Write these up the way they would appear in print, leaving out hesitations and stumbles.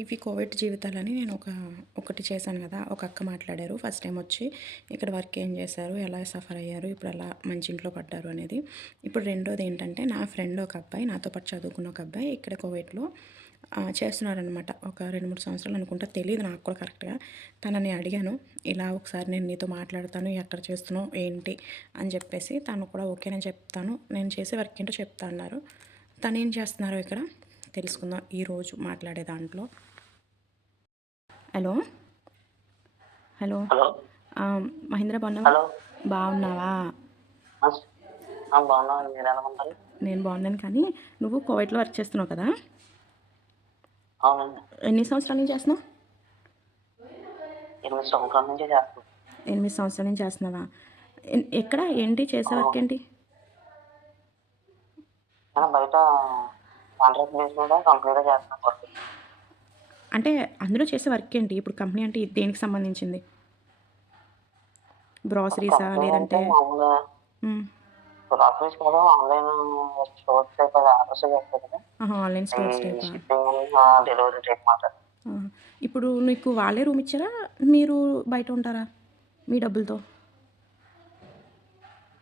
ఇవి కోవిడ్ జీవితాలని నేను ఒకటి చేశాను కదా! ఒక అక్క మాట్లాడారు. ఫస్ట్ టైమ్ వచ్చి ఇక్కడ వర్క్ ఏం చేశారు? ఎలా సఫర్ అయ్యారు? ఇప్పుడు ఎలా మంచి ఇంట్లో పడ్డారు అనేది. ఇప్పుడు రెండోది ఏంటంటే నా ఫ్రెండ్ ఒక అబ్బాయి నాతో పాటు చదువుకున్న ఒక అబ్బాయి ఇక్కడ కోవిడ్‌లో చేస్తున్నారనమాట. ఒక 2, 3 సంవత్సరాలు అనుకుంటా తెలీదు నాకు కూడా కరెక్ట్‌గా. తనని అడిగాను. ఇలా ఒకసారి నేను నీతో మాట్లాడతాను. ఎక్కడ చేస్తున్నావు? ఏంటి? అని చెప్పేసి తను కూడా ఓకే నేను చెప్తాను. నేను చేసే వర్క్ ఏంటో చెప్తా అన్నారు. తనేం చేస్తున్నారో ఇక్కడ తెలుసుకుందాం ఈరోజు మాట్లాడే దాంట్లో. హలో హలో హలో మహేంద్ర బాగున్నావా? హలో బాగున్నావా? బాగున్నాను. మీరు ఎలా ఉన్నారు? నేను బాగున్నాను. కానీ నువ్వు కోవిడ్లో వర్క్ చేస్తున్నావు కదా? అవునండి. ఎన్ని సంవత్సరాల నుంచి చేస్తున్నావు? 8 సంవత్సరాల నుంచి చేస్తున్నాను. 8 సంవత్సరాల నుంచి చేస్తున్నావా? ఎక్కడ ఏంటి చేసే వర్క్ ఏంటి? బయట కాంట్రాక్ట్ బేస్ మీద కంపెనీలో చేస్తున్నాను వర్క్. అంటే అందులో చేసే వర్క్ ఏంటి? ఇప్పుడు కంపెనీ అంటే దేనికి సంబంధించింది? గ్రాసరీసా కంపెనీ అంటే లేదంటే మామూలుగా గ్రాసరీస్ కాదు, ఆన్లైన్ స్టోర్స్ టైప్ ఆర్డర్స్ చేస్తారు కదా, ఆన్లైన్ ఈ స్టోర్స్ టైపా? షిప్పింగ్ డెలివరీ టైప్ మాట. ఇప్పుడు నీకు వాళ్ళే రూమ్ ఇచ్చారా? మీరు బయట ఉంటారా మీ డబ్బులతో?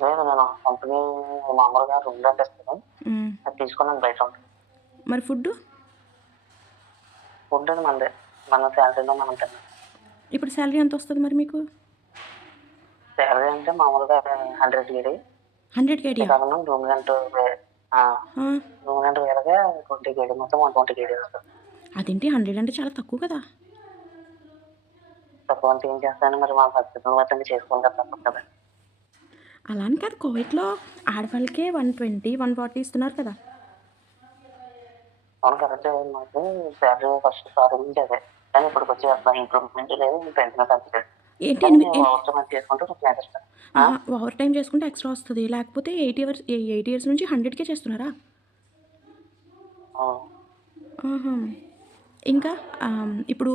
లేదు, నేను కంపెనీ మామూలుగా రూమ్ రెంట్ ఇస్తాను, అది తీసుకొని నేను బయట ఉంటాను. మరి ఫుడ్ ఫుడ్ అది మనదే, మన శాలరీలో మనం తిన్నాం. ఇప్పుడు శాలరీ ఎంత వస్తుంది మరి మీకు? శాలరీ అంటే మామూలుగా 100 KD. 100 కేడీయా? కాకుండా రూమ్ రెంట్ రూమ్ రెంట్ వేరేగా 20 KD, మొత్తం 120 KD వస్తుంది. అదేంటి 100 అంటే చాలా తక్కువ కదా? తక్కువ అంటే ఏం చేస్తాను మరి, మా పరిస్థితులను బట్టి చేసుకోవాలి కదా, తప్పదు కదా. అలా అని కాదు, కోవిడ్లో ఆడవాళ్ళకే 120, 140 ఇస్తున్నారు కదా? అవును కరెక్ట్. మాకు శాలరీ ఫస్ట్ స్టార్టింగ్ నుంచి అదే, కానీ ఇప్పటికి వచ్చి అసలు ఇంప్రూవ్మెంట్ లేదు, పెంచిన తగ్గలేదు. ఏంటి కానీ మేము ఓవర్ టైం చేసుకుంటూ కొంచెం ఎక్స్ట్రా. ఓవర్ టైం చేసుకుంటే ఎక్స్ట్రా వస్తుంది, లేకపోతే 8 ఇయర్స్ నుంచి 100కే చేస్తున్నారా? ఆహా. ఇంకా ఇప్పుడు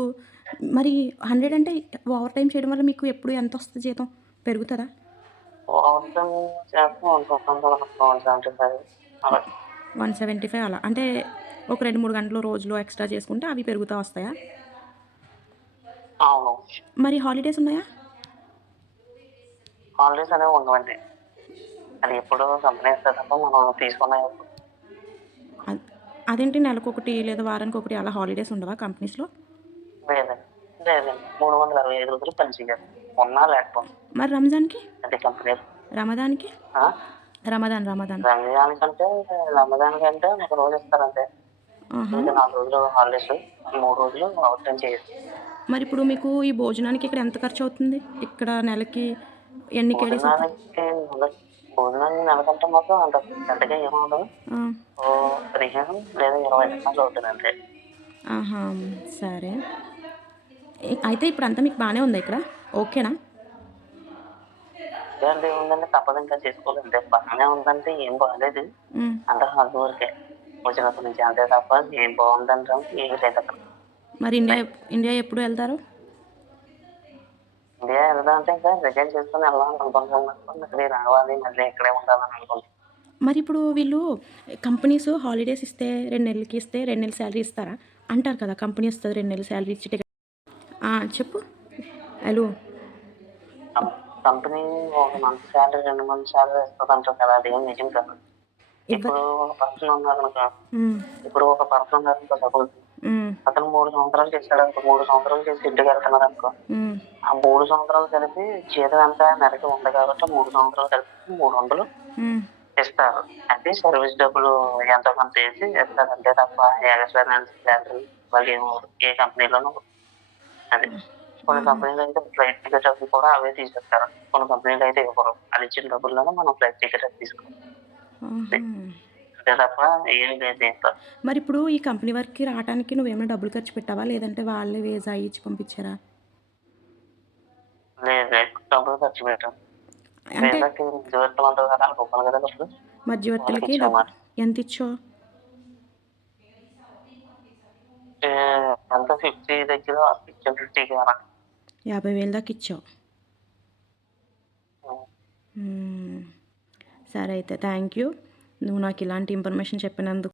మరి 100 అంటే ఓవర్ టైం చేయడం వల్ల మీకు ఎప్పుడు ఎంత వస్తుంది జీతం? పెరుగుతుందా? ఓవర్ టైం చేస్తాం 175 అలా. 175 అలా అంటే ఒక 2-3 గంటలు రోజులో ఎక్స్ట్రా చేసుకుంటే అవి పెరుగుతూ వస్తాయా? అవును. మరి హాలిడేస్ ఉన్నాయా? హాలిడేస్ అనేవి ఉండవండి, అది ఎప్పుడు కంపెనీ ఇస్తే తప్ప మనం తీసుకున్నాయి. అదేంటి నెలకొకటి లేదా వారానికి ఒకటి అలా హాలిడేస్ ఉండవా కంపెనీస్లో? లేదండి, లేదండి, 365 రోజులు పని చేయాలి, ఉన్నా లేకపోతే. మరి రంజాన్కి? అదే కంపెనీ. రమదాన్కి? రమదాన్ రంజాన్కంటే ఒక రోజు ఇస్తారంటే, ఇంకా 4 రోజులు హాలిడేస్, 3 రోజులు ఓవర్ టైం చేయొచ్చు. మరి ఇప్పుడు మీకు ఈ భోజనానికి ఇక్కడ ఎంత ఖర్చు అవుతుంది? ఇక్కడ నెలకి ఎన్ని కేడీస్ అవుతుంది? భోజనానికి నెలకంటే మాత్రం అంత పెద్దగా ఏమవుతుంది, 15 లేదా 20 నిమిషాలు అవుతుంది అంతే. ఆహా, సరే. అయితే ఇప్పుడు అంతా మీకు బాగానే ఉందా ఇక్కడ? ఓకేనా? ఇలాంటి ఏముందంటే తప్పదు, ఇంకా చేసుకోవాలి అంతే. బాగానే ఉందంటే ఏం బాగాలేదు, అంత హార్డ్ వర్కే వచ్చినప్పటి నుంచి, అంతే తప్ప ఏం బాగుందంటే ఏమి లేదు అక్కడ. మరి ఇండియా ఎప్పుడు వెళ్తారు? ఇండియా వెళ్దాం అంటే ఇంకా రిజైన్ చేసుకుని వెళ్ళాలని అనుకుంటున్నాం, మళ్ళీ రావాలి, మళ్ళీ ఇక్కడే ఉండాలని అనుకుంటున్నాం. మరి ఇప్పుడు వీళ్ళు కంపెనీస్ హాలిడేస్ ఇస్తే 2 నెలలకి ఇస్తే 2 నెలల శాలరీ ఇస్తారా అంటారు కదా? కంపెనీ ఇస్తుంది 2 నెలల శాలరీ ఇచ్చి చెప్పు. హలో. కంపెనీ ఒక మంత్ శాలరీ 2 మంత్ శాలరీ ఇస్తుంది అంటారు కదా, అది ఏం నిజం కాదు. ఇప్పుడు ఒక పర్సన్ ఉన్నారనుకో, సపోజ్ అతను 3 సంవత్సరాలు చేశాడు అనుకో, 3 సంవత్సరాలు చేసి ఇంటికి వెళ్తున్నాడు అనుకో, ఆ 3 సంవత్సరాలు కలిపి జీతం ఎంత నెలకి ఉంది కాబట్టి 3 సంవత్సరాలు కలిపి 300 ఇస్తారు. అంటే సర్వీస్ డబ్బులు ఎంతో కొంత వేసి ఇస్తారు అంతే తప్ప ఎక్స్ట్రా శాలరీ వాళ్ళు ఏమవుతుంది ఏ కంపెనీలోనూ. అది కొన్ని కంపెనీలు అయితే ఫ్లైట్ టికెట్ అవి కూడా అవే తీసేస్తారు, కొన్ని కంపెనీలు అయితే ఇవ్వరు, అది ఇచ్చిన డబ్బుల్లోనే మనం ఫ్లైట్ టికెట్ అది తీసుకోవాలి అంతే తప్ప ఏం లేదు దీంట్లో. మరి ఇప్పుడు ఈ కంపెనీ వర్క్కి రావడానికి నువ్వేమైనా డబ్బులు ఖర్చు పెట్టావా, లేదంటే వాళ్ళే వీసా ఇచ్చి పంపించారా? లేదు, డబ్బులు ఖర్చు పెట్టాం. అంటే మధ్యవర్తులు ఉంటారు కదా, ఒప్పను కదా డబ్బులు, మధ్యవర్తులకి ఎంత ఇచ్చావు? ఎంత 50 దగ్గర 50కి 50,000 దాకా ఇచ్చావు. సరే అయితే థ్యాంక్ యూ, నువ్వు నాకు ఇలాంటి ఇన్ఫర్మేషన్ చెప్పినందుకు.